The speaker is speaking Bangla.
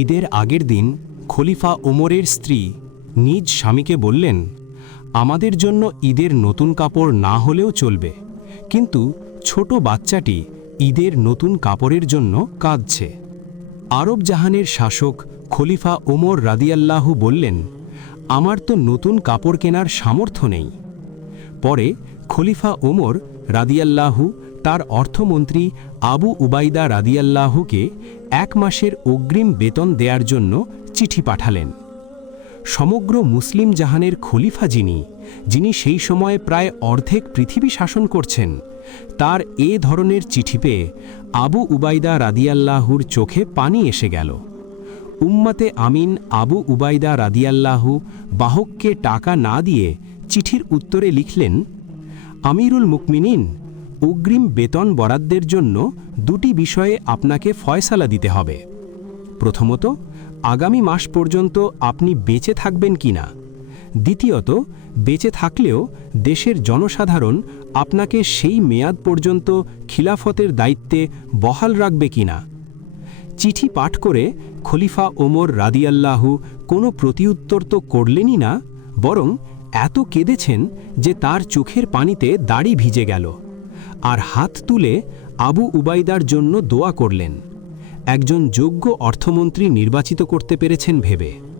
ঈদের আগের দিন খলিফা ওমরের স্ত্রী নিজ স্বামীকে বললেন, আমাদের জন্য ঈদের নতুন কাপড় না হলেও চলবে, কিন্তু ছোট বাচ্চাটি ঈদের নতুন কাপড়ের জন্য কাঁদছে। আরব জাহানের শাসক খলিফা ওমর রাদিয়াল্লাহু বললেন, আমার তো নতুন কাপড় কেনার সামর্থ্য নেই। পরে খলিফা ওমর রাদিয়াল্লাহু তার অর্থমন্ত্রী আবু উবাইদা রাদিয়াল্লাহুকে এক মাসের অগ্রিম বেতন দেওয়ার জন্য চিঠি পাঠালেন। সমগ্র মুসলিম জাহানের খলিফা যিনি যিনি সেই সময়ে প্রায় অর্ধেক পৃথিবী শাসন করছেন, তার এ ধরনের চিঠি পেয়ে আবু উবাইদা রাদিয়াল্লাহুর চোখে পানি এসে গেল। উম্মাতে আমিন আবু উবাইদা রাদিয়াল্লাহু বাহককে টাকা না দিয়ে চিঠির উত্তরে লিখলেন, আমিরুল মুকমিনিন অগ্রিম বেতন বরাদ্দের জন্য দুটি বিষয়ে আপনাকে ফয়সালা দিতে হবে। প্রথমত, আগামী মাস পর্যন্ত আপনি বেঁচে থাকবেন কিনা দ্বিতীয়ত, বেঁচে থাকলেও দেশের জনসাধারণ আপনাকে সেই মেয়াদ পর্যন্ত খিলাফতের দায়িত্বে বহাল রাখবে কিনা চিঠি পাঠ করে খলিফা ওমর রাদিয়াল্লাহু কোনো প্রতিউত্তর তো করলেনই না, বরং এত কেঁদেছেন যে তার চোখের পানিতে দাড়ি ভিজে গেল। আর হাত তুলে আবু উবাইদার জন্য দোয়া করলেন। একজন যোগ্য অর্থমন্ত্রী নির্বাচিত করতে পেরেছেন ভেবে।